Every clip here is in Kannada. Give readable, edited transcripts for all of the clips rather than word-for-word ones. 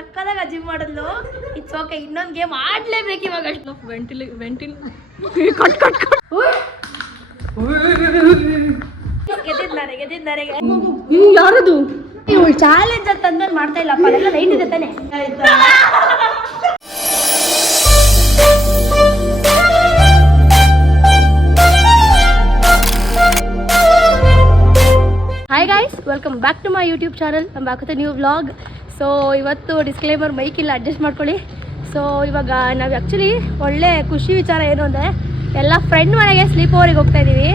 ಸಕ್ಕದಾಗ ಜಿಮ್ ಮಾಡಿದ್ಲು. ಇಟ್ಸ್ ಓಕೆ, ಇನ್ನೊಂದು ಗೇಮ್ ಆಡ್ಲೇಬೇಕು ಇವಾಗ. ಅಷ್ಟು ಗೆದ್ದಿದ್ದಾರೆ ಯಾರದು ಇವಳು ಚಾಲೆಂಜ್ ಅಂತ ಅಂದ್ಮೇಲೆ ಮಾಡ್ತಾ ಇಲ್ಲಪ್ಪ, ಅದೆಲ್ಲ ಲೈಟ್ ಇದೆ ತಾನೆ. Hi guys, welcome back to my YouTube channel. ನಮ್ಮ back with new vlog. So ಇವತ್ತು ಡಿಸ್ಕ್ಲೇಮರ್, ಮೈಕ್ ಇಲ್ಲ, ಅಡ್ಜಸ್ಟ್ ಮಾಡ್ಕೊಳ್ಳಿ. ಸೊ ಇವಾಗ ನಾವು ಆ್ಯಕ್ಚುಲಿ ಒಳ್ಳೆ ಖುಷಿ ವಿಚಾರ ಏನು ಅಂದರೆ, ಎಲ್ಲ ಫ್ರೆಂಡ್ ಮನೆಗೆ ಸ್ಲೀಪ್ ಓವರಿಗೆ ಹೋಗ್ತಾ ಇದ್ದೀವಿ.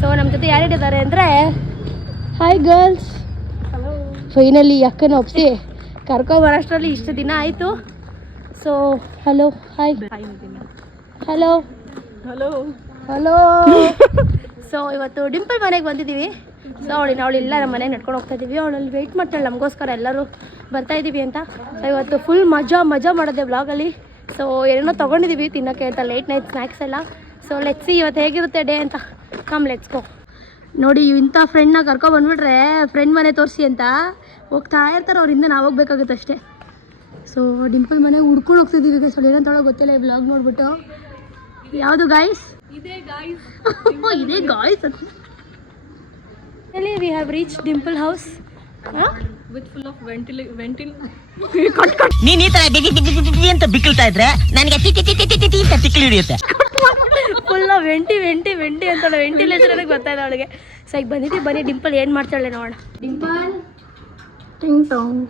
ಸೊ ನಮ್ಮ ಜೊತೆ ಯಾರಿದ್ದಾರೆ ಅಂದರೆ, ಹಾಯ್ ಗರ್ಲ್ಸ್, ಫೈನಲಿ ಅಕ್ಕನ ಒಪ್ಸಿ ಕರ್ಕೊಬರೋಷ್ಟರಲ್ಲಿ ಇಷ್ಟು ದಿನ ಆಯಿತು. So hello, hi, hello hello hello. So ಇವತ್ತು ಡಿಂಪಲ್ ಮನೆಗೆ ಬಂದಿದ್ದೀವಿ. ಸೊ ಅವಳಿಲ್ಲ, ನಮ್ಮ ಮನೆಗೆ ನಡ್ಕೊಂಡು ಹೋಗ್ತಾ ಇದ್ದೀವಿ. ಅವಳಲ್ಲಿ ವೆಯ್ಟ್ ಮಾಡ್ತಾಳೆ ನಮಗೋಸ್ಕರ, ಎಲ್ಲರೂ ಬರ್ತಾ ಇದ್ದೀವಿ ಅಂತ. ಸೊ ಇವತ್ತು ಫುಲ್ ಮಜಾ ಮಾಡೋದೆ ಬ್ಲಾಗಲ್ಲಿ. ಸೊ ಏನೇನೋ ತೊಗೊಂಡಿದ್ದೀವಿ ತಿನ್ನೋಕ್ಕೆ ಅಂತ, ಲೇಟ್ ನೈಟ್ ಸ್ನ್ಯಾಕ್ಸ್ ಎಲ್ಲ. ಸೊ ಲೆಟ್ಸ್ ಸಿ ಇವತ್ತು ಹೇಗಿರುತ್ತೆ ಡೇ ಅಂತ. Come let's go. ನೋಡಿ, ಇಂಥ ಫ್ರೆಂಡ್ನ ಕರ್ಕೊಬಂದ್ಬಿಟ್ರೆ ಫ್ರೆಂಡ್ ಮನೆ ತೋರಿಸಿ ಅಂತ ಹೋಗ್ತಾ ಇರ್ತಾರೆ, ಅವ್ರಿಂದ ನಾವು ಹೋಗ್ಬೇಕಾಗುತ್ತೆ ಅಷ್ಟೇ. ಸೊ ಡಿಂಪಲ್ ಮನೆಗೆ ಹುಡ್ಕೊಂಡು ಹೋಗ್ತಿದ್ದೀವಿ ಗೈಸ್. ಅವ್ಳು ಏನಂತ ಗೊತ್ತಿಲ್ಲ ಈ ಬ್ಲಾಗ್ ನೋಡ್ಬಿಟ್ಟು. ಯಾವುದು ಗಾಯ್ಸ್? ಇದೇ ಗಾಯ್ಸ್ ಅಂತ. We have reach Dimple house with full of ವೆಂಟಿಲ್ ನೀನ್ ಈ ತರ ಅಂತ ಬಿಕ್ಕಳ್ತಾ ಇದ್ರೆ ನನಗೆ ತಿಕ್ಕಲಿ ಹಿಡಿಯುತ್ತೆ. ಫುಲ್ ವೆಂಟಿ ಅಂತಾಳೆ, ವೆಂಟಿಲೇಷನ್ ಗೊತ್ತಾಯ್ತು ಅವಳಿಗೆ. ಸೊ ಈಗ ಬಂದಿದ್ದೀವಿ, ಬನ್ನಿ ಡಿಂಪಲ್ ಏನು ಮಾಡ್ತಾಳೆ ನೋಡೋಣ. ಡಿಂಪಲ್ ಟಿಂಗ್ ಟಾಂಗ್,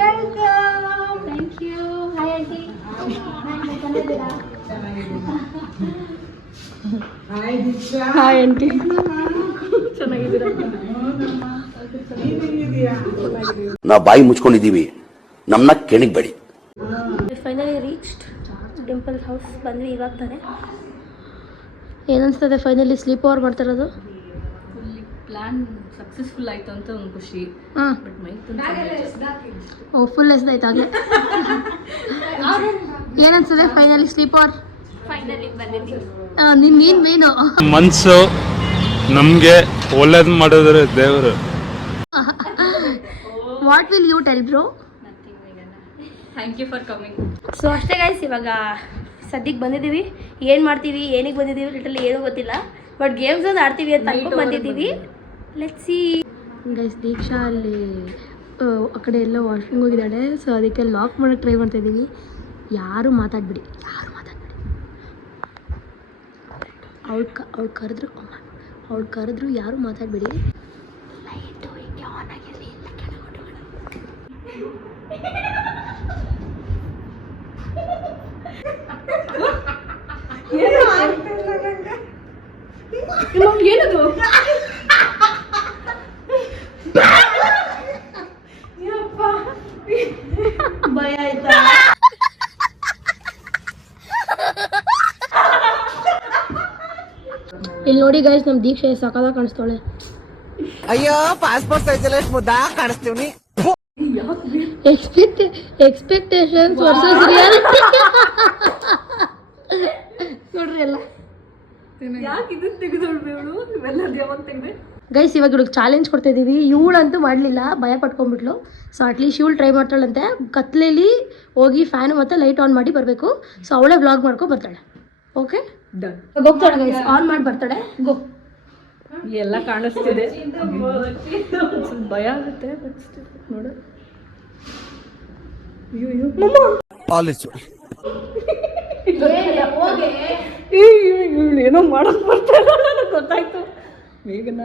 welcome, thank you. Hi aunty. Hi aunty, ಚೆನ್ನಾಗಿದ್ದೀರಾ? ನಾವು ಬಾಯಿ ಮುಚ್ಕೊಂಡಿದ್ದೀವಿ, ನಮ್ಮನ್ನ ಕೆಣಿಗ್ಬೇಡಿ. Finally reached Dimple house. ಬಂದ್ವಿ ಇವಾಗ ತಾನೆ. ಏನನ್ಸ್ತದೆ ಫೈನಲಿ ಸ್ಲೀಪ್ ಓವರ್ ಮಾಡ್ತಿರೋದು? ಪ್ಲಾನ್ ಸಕ್ಸಸ್ಫುಲ್ ಆಯ್ತು ಅಂತ ಒಂದು ಖುಷಿ. ಬಟ್ ಫುಲ್ ಎಸ್ದಾಯ್ತು ಆಗಲೇ. ಏನನ್ಸ್ತದೆ ಫೈನಲಿ ಸ್ಲೀಪ್ ಓವರ್? ಫೈನಲಿ ಬಂದಿದ್ದೀವಿ. ನೀನು ಮೇನು ಮನ್ಸು ನಮಗೆ ಒಳ್ಳೇದು ಮಾಡಿದ್ರೆ ದೇವರು. What will you tell bro? Thank you for coming. So ಅಷ್ಟೇ ಗೈಸ್, ಇವಾಗ ಸದ್ಯಕ್ಕೆ ಬಂದಿದ್ದೀವಿ. ಏನು ಮಾಡ್ತೀವಿ, ಏನಿಗೆ ಬಂದಿದ್ದೀವಿ ಲಿಟರಲಿ ಏನೂ ಗೊತ್ತಿಲ್ಲ. ಬಟ್ ಗೇಮ್ಸ್ ಒಂದು ಆಡ್ತೀವಿ ಅಂತ ಅನ್ಕೊಂಡು ಬಂದಿದ್ದೀವಿ. Let's see. ಗೈಸ್, ದೀಕ್ಷಾ ಅಲ್ಲಿ ಆ ಕಡೆ ಎಲ್ಲ ವಾಶ್ರೂಮ್ ಹೋಗಿದ್ದಾಳೆ. ಸೊ ಅದಕ್ಕೆ ಲಾಕ್ ಮಾಡೋಕ್ಕೆ ಟ್ರೈ ಮಾಡ್ತಾಯಿದ್ದೀವಿ. ಯಾರು ಮಾತಾಡಬೇಡಿ. ಅವಳು ಕರೆದ್ರು ಯಾರು ಮಾತಾಡಬೇಡಿ. ಲೈಟು ಹಿಂಗೆ ಆನ್ ಆಗಿರಲಿ, ಇಲ್ಲ ಕೆಳಗೆ ಏನದು? ಭಯ ಆಯ್ತಾ? ಇಲ್ಲಿ ನೋಡಿ ಗೈಸ್, ನಮ್ಮ ದೀಕ್ಷೆ ಸಕಲ ಕಾಣಿಸ್ತಾಳೆ. ಅಯ್ಯೋ ಪಾಸ್ಪೋರ್ಟ್ ಸೈಜಲ್ಲಿ ಎಷ್ಟು ಮುದ್ದ ಕಾಣಿಸ್ತೀವಿ. Expectations versus reality. ನೋಡ್ರಿ ಎಲ್ಲ ಗೈಸ್, ಇವಾಗ ಇವಳಿಗೆ ಚಾಲೆಂಜ್ ಕೊಡ್ತಾ ಇದ್ದೀವಿ. ಇವಳಂತೂ ಮಾಡಲಿಲ್ಲ, ಭಯ ಪಟ್ಕೊಂಡ್ಬಿಟ್ಲು. ಸೊ ಅಟ್ಲೀಸ್ಟ್ ಇವಳು ಟ್ರೈ ಮಾಡ್ತಾಳಂತೆ. ಕತ್ಲೇಲಿ ಹೋಗಿ ಫ್ಯಾನ್ ಮತ್ತು ಲೈಟ್ ಆನ್ ಮಾಡಿ ಬರಬೇಕು. ಸೊ ಅವಳೇ ವ್ಲಾಗ್ ಮಾಡ್ಕೊಂಡು ಬರ್ತಾಳೆ. ಓಕೆ, ಹೋಗ್ತಾಳೆ ಗೈಸ್, ಆನ್ ಮಾಡಿ ಬರ್ತಾಳೆ. ಗೋ. ಎಲ್ಲ ಕಾಣಿಸ್ತಿದೆ, ಭಯ ಆಗುತ್ತೆ ನೋಡು. ಏನೋ ಮಾಡಕ್ ಬರ್ತಾಯಿಲ್ಲ, ನನಗೆ ಗೊತ್ತಾಯ್ತು. ಬೇಗನ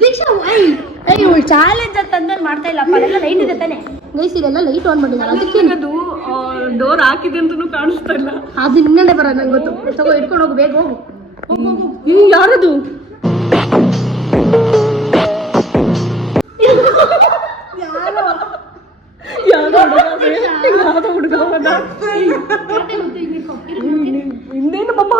ದೀಕ್ಷಾ ಇವಳು ಚಾಲೆಂಜ್ ಅಂತ ಅಂದ್ಮೇಲೆ ಮಾಡ್ತಾ ಇಲ್ಲಪ್ಪ, ಅದೆಲ್ಲ ಲೈಟ್ ಇದೆ ತಾನೆ. ಗೈಸ್, ಇದೆಲ್ಲ ಲೈಟ್ ಆನ್ ಮಾಡಿದ್ದಾರೆ. ಅದಕ್ಕೆ ಅದು ಡೋರ್ ಹಾಕಿದೆ ಅಂತನೂ ಕಾಣಿಸ್ತಾ ಇಲ್ಲ. ಅದು ಇನ್ನೊಂದೇ ಬರ, ನಂಗೆ ಗೊತ್ತು. ತಗೋ, ಇಟ್ಕೊಂಡು ಹೋಗು, ಬೇಗ ಹೋಗು. ಯಾರದು? ಯಾವ್ದೋ ಹುಡುಗ ಹಿಂದೇನು ಮಮ್ಮ.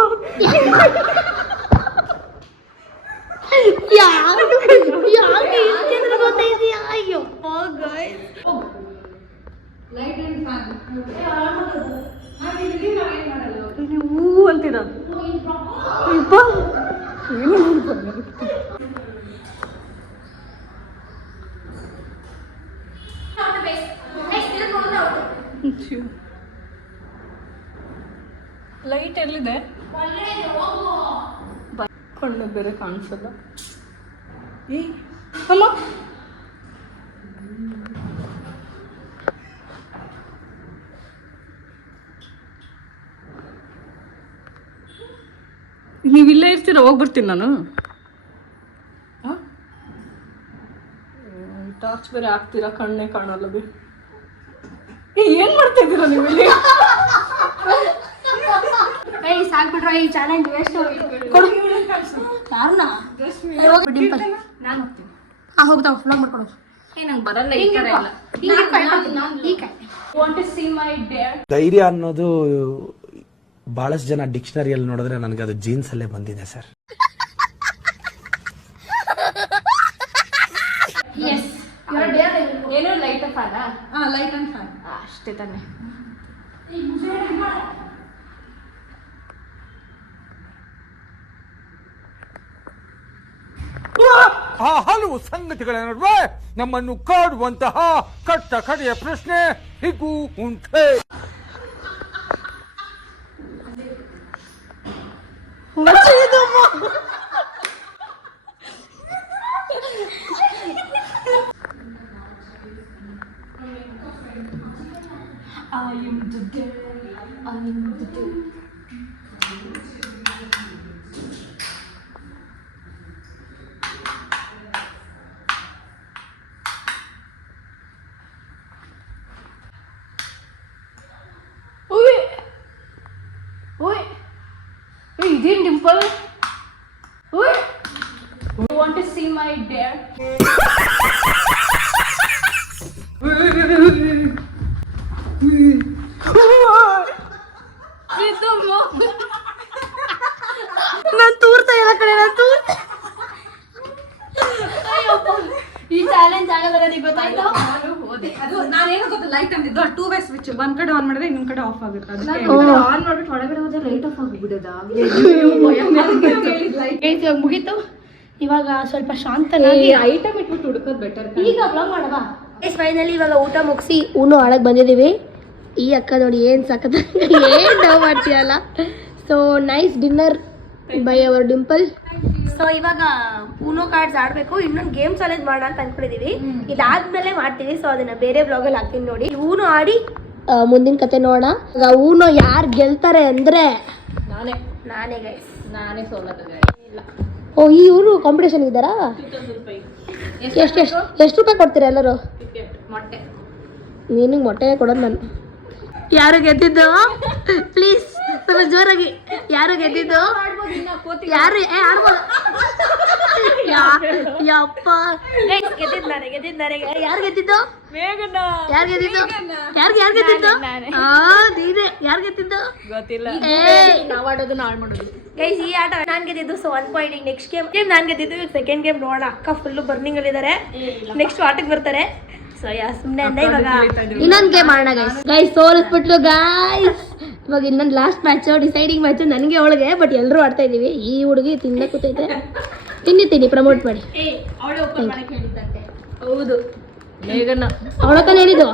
ನೀವು ಅಂತೀರ ಲೈಟ್ ಎಲ್ಲಿದೆ? ಕಣ್ಣು ಬೇರೆ ಕಾಣಿಸಲ್ಲ. ಅಮ್ಮ ನೀವಿಲ್ಲೇ ಇರ್ತೀರ, ಹೋಗ್ಬಿಡ್ತೀನಿ ನಾನು. ಟಾರ್ಚ್ ಬೇರೆ ಹಾಕ್ತೀರಾ, ಕಣ್ಣೇ ಕಾಣಲ್ಲ ಬಿ. ಏನ್ ಮಾಡ್ತಾ ಇದ್ದೀರಾ ನೀವು ಇಲ್ಲಿ? ಸಾಕ್ಬಿಟ್ರ ಈ ಚಾಲೆಂಜ್ ವೇಸ್ಟ್. ಕೊಡು ಯಾರನ್ನ ಡಿಂಪಲ್. ನಾನು ಹೋಗ್ತೀನಿ. ಹೋಗ್ತಾವ ಫ್ಲಾಗ್ ಮಾಡ್ಕೊಡು. ನಂಗೆ ಬರಲ್ಲ ಈ ಥರ ಎಲ್ಲ. Want to see my dare? ಧೈರ್ಯ ಅನ್ನೋದು ಬಹಳಷ್ಟು ಜನ ಡಿಕ್ಷನರಿಯಲ್ಲಿ ನೋಡಿದ್ರೆ ನನಗೆ ಅದು ಜೀನ್ಸ್ ಅಲ್ಲೇ ಬಂದಿದೆ ಸರ್. ಏನೋ light fan? Light and fan ಅಷ್ಟೇ ತಾನೆ. ಆ ಹಲವು ಸಂಗತಿಗಳ ನಡುವೆ ನಮ್ಮನ್ನು ಕಾಡುವಂತಹ ಕಟ್ಟ ಕಡೆಯ ಪ್ರಶ್ನೆ ಹೀಗೂ ಉಂಟೆ. ಇದೇನ್ Dimple? You want to see my dare? ನಾನು ತೂರ್ತಾ ಇಲ್ಲ ಕಡೆ, ನಾನು ತೂರ್ತಾ. ಈ ಚಾಲೆಂಜ್ ಆಗಲ್ಲ ನನಗೆ ಗೊತ್ತಾಯ್ತು. ಅದು ನಾನೇನು ಗೊತ್ತ, ಲೈಟ್ ಅಂದಿದ್ದು 2-way ಸ್ವಿಚ್. ಒಂದ್ ಕಡೆ ಆನ್ ಮಾಡಿದ್ರೆ ಇನ್ನೊಂದ್ ಕಡೆ ಆಫ್ ಆಗುತ್ತೆ. ಆನ್ ಮಾಡ್ಬಿಟ್ಟು ಒಳಗಡೆ ಹೋದ್ರೆ ಲೈಟ್ ಆಫ್ ಆಗಿಬಿಡೋದಾ? ಮುಗೀತು. ಇವಾಗ ಸ್ವಲ್ಪ ಶಾಂತ ಐಟಮ್ ಇಟ್ಬಿಟ್ಟು ಹುಡುಕೋದು ಬೆಟರ್. ಈಗ ಬ್ಲಾಗ್ ಮಾಡವಾ? ಫೈನಲಿ ಇವಾಗ ಊಟ ಮುಗಿಸಿ ಊನು ಆಡಕ್ ಬಂದಿದ್ದೀವಿ. ಈ ಅಕ್ಕ ನೋಡಿ ಏನು ಸಖತ್ ಏನು ಡವ್ ಮಾಡ್ತೀಯಲ್ಲ. So nice dinner by our Dimple. So ಇವಾಗ ಊನೋ ಕಾರ್ಡ್ಸ್ ಆಡಬೇಕು. ಇನ್ನೊಂದು ಗೇಮ್ ಚಾಲೆಂಜ್ ಮಾಡೋಣ ಅಂತ ಅನ್ಕೊಂಡಿದೀವಿ. ಇದಾದ್ಮೇಲೆ ಮಾಡ್ತೀವಿ. ಸೊ ಅದನ್ನ ಬೇರೆ ಬ್ಲಾಗಲ್ಲಿ ಹಾಕ್ತೀನಿ ನೋಡಿ. ಊನೋ ಆಡಿ ಮುಂದಿನ ಕತೆ ನೋಡೋಣ. ಊನೋ ಯಾರು ಗೆಲ್ತಾರೆ ಅಂದ್ರೆ ನಾನೇ ಗೈಸ್. ನಾನೇ ಸೋಲದ. ಓ ಈ ಊರು ಕಾಂಪಿಟೇಷನ್ ಇದ್ದಾರಾ? ಎಷ್ಟು ರೂಪಾಯಿ ಕೊಡ್ತೀರಾ ಎಲ್ಲರೂ? ಮೊಟ್ಟೆ. ನಿನಗೆ ಮೊಟ್ಟೆ ಕೊಡೋದು ನಾನು. ಯಾರು ಗೆದ್ದಿದ್ದು ಪ್ಲೀಸ್ ಸ್ವಲ್ಪ ಜೋರಾಗಿ? ಯಾರು ಗೆದ್ದಿದ್ದು? ಯಾರು ಆಡ್ಬೋದು? ಯಪ್ಪ ಗೆದ್ದಿದ್ದಾರೆ. ಯಾರು ಗೆದ್ದಿದ್ದು? ಯಾರು ಗೆದ್ದಿದ್ದು? ಯಾರು ಗೆದ್ದಿದ್ದು? ನೀನೇ. ಯಾರು ಗೆದ್ದಿದ್ದು? ಗೊತ್ತಿಲ್ಲ. ನಾವು ಆಡೋದು ನಾಳೆ ಮಾಡೋದು ಗೈಸ್. ಈ ಆಟ ನಾನು ಗೆದ್ದಿದ್ದು. So 1 point. ನೆಕ್ಸ್ಟ್ ಗೇಮ್ ನಾನು ಗೆದ್ದಿದ್ದು. ಸೆಕೆಂಡ್ ಗೇಮ್ ನೋಡೋಣ. ಅಕ್ಕ ಫುಲ್ಲು ಬರ್ನಿಂಗ್ ಅಲ್ಲಿ ಇದ್ದಾರೆ. ನೆಕ್ಸ್ಟ್ ಆಟಕ್ಕೆ ಬರ್ತಾರೆ. ಸೊ ಸುಮ್ಮನೆ ಅಂದೆ. ಇವಾಗ ಇನ್ನೊಂದು ಗೇಮ್ ಮಾಡೋಣ ಗೈಸ್. ಸೋಲಿಸ್ಬಿಟ್ಲು ಗೈಸ್. ಇವಾಗ ಇನ್ನೊಂದು ಲಾಸ್ಟ್ ಮ್ಯಾಚ್, ಡಿಸೈಡಿಂಗ್ ಮ್ಯಾಚ್ ನನಗೆ ಅವಳಿಗೆ. ಬಟ್ ಎಲ್ಲರೂ ಆಡ್ತಾ ಇದೀವಿ. ಈ ಹುಡುಗಿ ತಿನ್ನ ಕೂತೈತೆ. ತಿನ್ನಿ ಪ್ರಮೋಟ್ ಮಾಡಿ. ಹೌದು, ಮೇಘನ ಅವಳ ಹೇಳಿದ್ದು.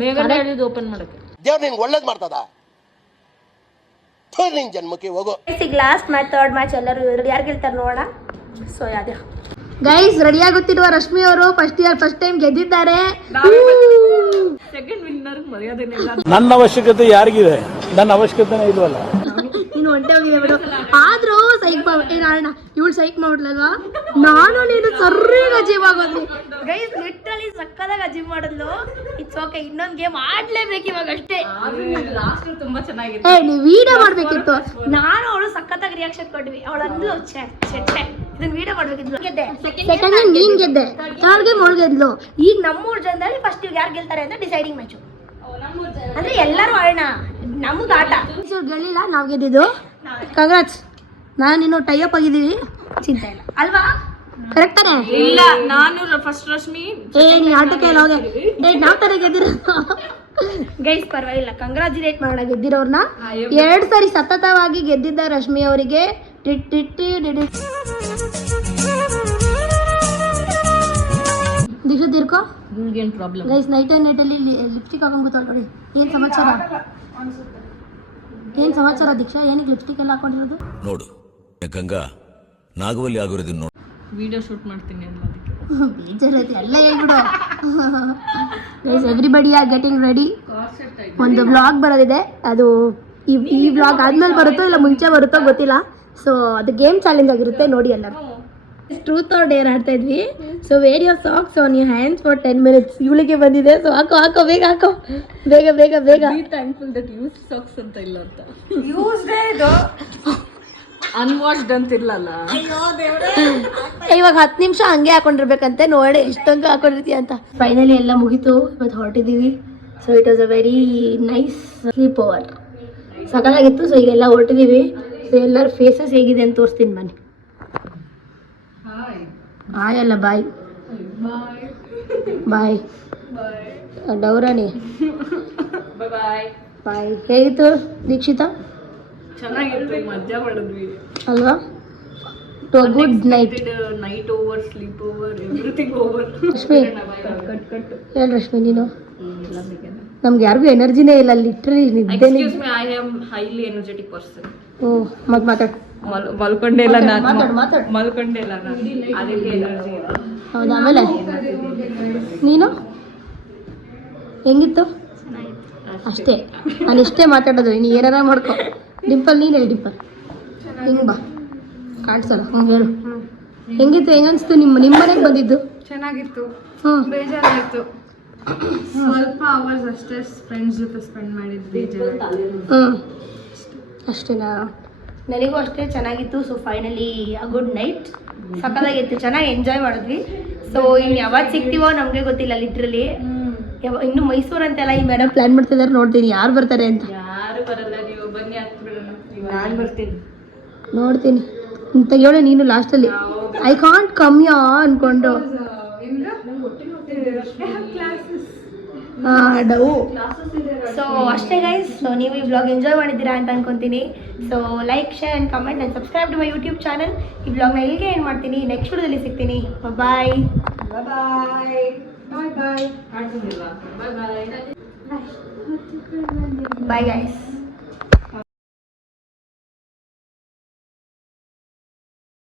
ಮೇಘನ ಹೇಳಿದ್ದು ಓಪನ್ ಮಾಡಕ್ಕೆ. ದೇವ್ರು ನಿಂಗೆ ಒಳ್ಳೇದು ಮಾಡ್ತದ. ನಿನ್ ಜನ್ಮಕ್ಕೆ ಹೋಗೋ. ಲಾಸ್ಟ್ ಮ್ಯಾಚ್, ಥರ್ಡ್ ಮ್ಯಾಚ್ ಎಲ್ಲರೂ ಯಾರು ಗೆಲ್ತಾರೆ ನೋಡೋಣ. ಸೊ ಯಾವ್ದು ಗೈಸ್ ರೆಡಿ ಆಗುತ್ತಿರುವ ರಶ್ಮಿ ಅವರು ಫಸ್ಟ್ ಟೈಮ್ ಗೆದ್ದಿದ್ದಾರೆ. ಸೆಕೆಂಡ್ ವಿನ್ನರ್ ಮರ್ಯಾದೆನಿಲ್ಲ. ನನ್ನ ಅವಶ್ಯಕತೆ ಯಾರಿಗಿದೆ? ನನ್ನ ಅವಶ್ಯಕತೆನೇ ಇಲ್ವಲ್ಲ. ನೀನು ಹೊಂಟೆ ಹೋಗಿದೆ ಬಿಡು. ಆದ್ರೂ ಸೈಕ್ ಮಾಡೋಣ. ಇವಳು ಸೈಕ್ ಮಾಡ್ಲಲ್ವಾ? ನಾನು ನೀನು ಸರ್ರಿಗೆ ಅಜೀವ್ ಆಗೋದ್ವಿ ಗೈಸ್. ಲಿಟ್ರಲಿ ಸಕ್ಕದಾಗ ಅಜೀವ್ ಮಾಡಿದ್ಲು. It's okay. ಇನ್ನೊಂದು ಗೇಮ್ ಆಡ್ಲೇಬೇಕು ಇವಾಗ ಅಷ್ಟೇ. ಲಾಸ್ಟ್ ತುಂಬಾ ಚೆನ್ನಾಗಿತ್ತು. ನೀವು ವಿಡಿಯೋ ಮಾಡ್ಬೇಕಿತ್ತು. ನಾನು ಅವಳು ಸಕ್ಕತ್ತಾಗಿ ರಿಯಾಕ್ಷನ್ ಕೊಟ್ವಿ. ಅವಳು ಅಂದ್ಲು ಇದನ್ನ ವಿಡಿಯೋ ಮಾಡ್ಬೇಕಿದ್ಲು. ಸೆಕೆಂಡ್ ಗೇಮ್ ನೀನ್ ಗೆದ್ದೆ, ಥರ್ಡ್ ಗೇಮ್ ಅವಳು ಗೆದ್ಲು. ಈಗ ನಮ್ಮೂರ್ ಜನದಲ್ಲಿ ಫಸ್ಟ್ ಯಾರು ಗೆಲ್ತಾರೆ ಅಂತ ಡಿಸೈಡಿಂಗ್ ಮ್ಯಾಚ್. ಅಂದ್ರೆ ಎಲ್ಲರೂ ಆಡೋಣ. ನಮ್ದು ಆಟ ಗೆಲ್ಲಿಲ್ಲ, ನಾವು ಗೆದ್ದಿದ್ದು. ಕಂಗ್ರಾಟ್ಸ್. ನಾನು ನೀನು ಟೈಅಪ್ ಆಗಿದ್ದೀವಿ. ಚಿಂತೆ ಇಲ್ಲ ಅಲ್ವಾ? ಕರೆಕ್ಟ್ ತಾನೆ? ಇಲ್ಲ, ನಾನು ಫಸ್ಟ್ ರಶ್ಮಿ. ನೀ ಆಟಕ್ಕೆ ಎಲ್ಲ ಹೋಗಿ ನಾವು ತಾನೇ ಗೆದ್ದಿರೋದು ಗೈಸ್. ಪರವಾಗಿಲ್ಲ, ಕಂಗ್ರಾಚುಲೇಟ್ ಮಾಡೋಣ ಗೆದ್ದಿರೋರ್ನ. 2 ಸರಿ ಸತತವಾಗಿ ಗೆದ್ದಿದ್ದ ರಶ್ಮಿ ಅವರಿಗೆ ದಿಶು ತಿರ್ಕೋ ಗೈಸ್ ನೈಟಲ್ಲಿ ಲಿಪ್ಸ್ಟಿಕ್ ಹಾಕೊಂಡು ಕೂತಾಳೆ ನೋಡಿ. ಏನು ಸಮಾಚಾರ ದೀಕ್ಷಾ? ಏನಕ್ಕೆ ಲಿಪ್ಸ್ಟಿಕ್ ಎಲ್ಲ ಹಾಕೊಂಡಿರೋದು? ನೋಡು ಗಂಗಾ ನಾಗವಲ್ಲಿ ಆಗಿರೋದನ್ನ ನೋಡು. ಬೇಜಾರೈತೆ ಎಲ್ಲ ಹೇಳ್ಬಿಡು. Guys everybody are getting ready. ಒಂದು ವ್ಲಾಗ್ ಬರೋದಿದೆ, ಅದು ಈ ವ್ಲಾಗ್ ಆದ್ಮೇಲೆ ಬರುತ್ತೋ ಇಲ್ಲ ಮುಂಚೆ ಬರುತ್ತೋ ಗೊತ್ತಿಲ್ಲ. ಸೊ ಅದು ಗೇಮ್ ಚಾಲೆಂಜ್ ಆಗಿರುತ್ತೆ, ನೋಡಿ ಎಲ್ಲರೂ. ಟ್ರೂತ್ ಆರ್ ಡೇರ್ ಆಡ್ತಾ ಇದ್ವಿ. So wear your socks on your hands for 10 minutes. ಇವಳಿಗೆ ಬಂದಿದೆ. ಸೊ ಹಾಕೋ ಬೇಗ ಹಾಕೋ, ಬೇಗ ಬೇಗ ಬೇಗ. ಥ್ಯಾಂಕ್ಫುಲ್ ದಟ್ ಯೂಸ್ ಸಾಕ್ಸ್ ಅಂತ ಇಲ್ಲ ಅಂತ. ಯೂಸ್ಡೇ ಇದು ಅನ್ವಾಶ್ಡ್ ಅಂತಿಲ್ಲಲ್ಲ. ಇವಾಗ 10 ನಿಮಿಷ ಹಂಗೆ ಹಾಕೊಂಡಿರ್ಬೇಕಂತೆ. ನೋಡಿ ಎಷ್ಟೊಂದು ಹಾಕೊಂಡಿರ್ತೀಯ ಅಂತ. ಫೈನಲಿ ಎಲ್ಲ ಮುಗೀತು, ಇವತ್ತು ಹೊರಟಿದ್ದೀವಿ. So it was a very nice sleep over, ಸಕಲಾಗಿತ್ತು. ಸೊ ಈಗೆಲ್ಲ ಹೊರಟಿದ್ದೀವಿ. ಸೊ ಎಲ್ಲರ ಫೇಸಸ್ ಹೇಗಿದೆ ಅಂತ ತೋರಿಸ್ತೀನಿ ಬನ್ನಿ. ಹಾಯ್ ಅಲ್ಲ ಬಾಯ್ ಬಾಯ್ ಡೌರಾಣಿ ಬಾಯ್. ಹೇಗಿತ್ತು ದೀಕ್ಷಿತಾ? ಚೆನ್ನಾಗಿತ್ತು, ಮಜಾ ಮಾಡಿದ್ವಿ ಅಲ್ವಾ? To a good night. Night over, sleep over, everything over. Rashmi ಹೇಳಿ ರಶ್ಮಿ, ನೀನು? ನಮ್ಗೆ ಯಾರಿಗೂ ಎನರ್ಜಿನೇ ಇಲ್ಲ, ಲಿಟ್ರಲಿ ನಿದ್ದೆನೇ. I am highly energetic person. ಓ ಮತ್ತೆ ಮಾತಾಡು. ಮಲ್ಕೊಂಡೇ ಇಲ್ಲ ನಾನು, ಮಾತಾಡು. ಮಲ್ಕೊಂಡೇ ಇಲ್ಲ ನಾನು, ಅದಕ್ಕೆ ಎನರ್ಜಿ ಇಲ್ಲ. ಹೌದಾ? ಆಮೇಲೆ ನೀನು ಹೆಂಗಿತ್ತು? ಅಷ್ಟೇ, ನಾನು ಇಷ್ಟೇ ಮಾತಾಡೋದು. ನೀನು ಏನಾರ ಮಾಡ್ಕೊ. ಡಿಂಪಲ್ ನೀನು ಹೇಳಿ. ಡಿಂಪಲ್ ಹಿಂಗೆ ಬಾ, ಕಾಣಿಸಲ್ಲ. ಹೇಳು ಹೆಂಗಿತ್ತು, ಹೆಂಗನ್ಸ್ತು? ನಿಮ್ಮ ಮನೆಗೆ ಬಂದಿದ್ದು? ಚೆನ್ನಾಗಿತ್ತು, ಹ್ಞೂ. ಬೇಜಾರಾಯ್ತು. ಸ್ವಲ್ಪ ಅವರ್ಸ್ ಅಷ್ಟೇ ಫ್ರೆಂಡ್ಸ್ ಜೊತೆ ಸ್ಪೆಂಡ್ ಮಾಡಿದ್ದು ಬೇಜಾರಾಯ್ತು. ಹ್ಞೂ ಅಷ್ಟೇನಾ? ನನಗೂ ಅಷ್ಟೇ ಚೆನ್ನಾಗಿತ್ತು. So finally a good night, ಸಕ್ಕತ್ತಾಗಿತ್ತು, ಚೆನ್ನಾಗಿ ಎಂಜಾಯ್ ಮಾಡಿದ್ವಿ. ಸೊ ಇನ್ನು ಯಾವಾಗ ಸಿಗ್ತೀವೋ ನಮಗೆ ಗೊತ್ತಿಲ್ಲ ಲಿಟ್ರಲಿ. ಇನ್ನು ಮೈಸೂರು ಅಂತೆಲ್ಲ ಈ ಮೇಡಮ್ ಪ್ಲ್ಯಾನ್ ಮಾಡ್ತಿದ್ದಾರೆ, ನೋಡ್ತೀನಿ ಯಾರು ಬರ್ತಾರೆ ಅಂತ. ಯಾರು ಬರಲ್ಲ, ನೀವು ಬನ್ನಿ, ಹತ್ತು ಬಿಡೋಣ. ನಾನು ಬರ್ತೀನಿ, ನೋಡ್ತೀನಿ ಅಂತ ಹೇಳು ನೀನು ಲಾಸ್ಟಲ್ಲಿ. ಐ ಕಾಂಟ್ ಕಮ್ ಯಾ ಅನ್ಕೊಂಡು ಡೌ. ಸೊ ಅಷ್ಟೇ ಗೈಸ್. ಸೊ ನೀವು ಈ ವ್ಲಾಗ್ ಎಂಜಾಯ್ ಮಾಡಿದ್ದೀರಾ ಅಂತ ಅನ್ಕೊಂತೀನಿ. So like, share and comment and subscribe to my YouTube channel. ಈ ವ್ಲಾಗ್ನ ಇಲ್ಲಿಗೆ ಏನು ಮಾಡ್ತೀನಿ, ನೆಕ್ಸ್ಟ್ ವಿಡಿಯೋದಲ್ಲಿ ಸಿಗ್ತೀನಿ. Bye bye bye bye guys.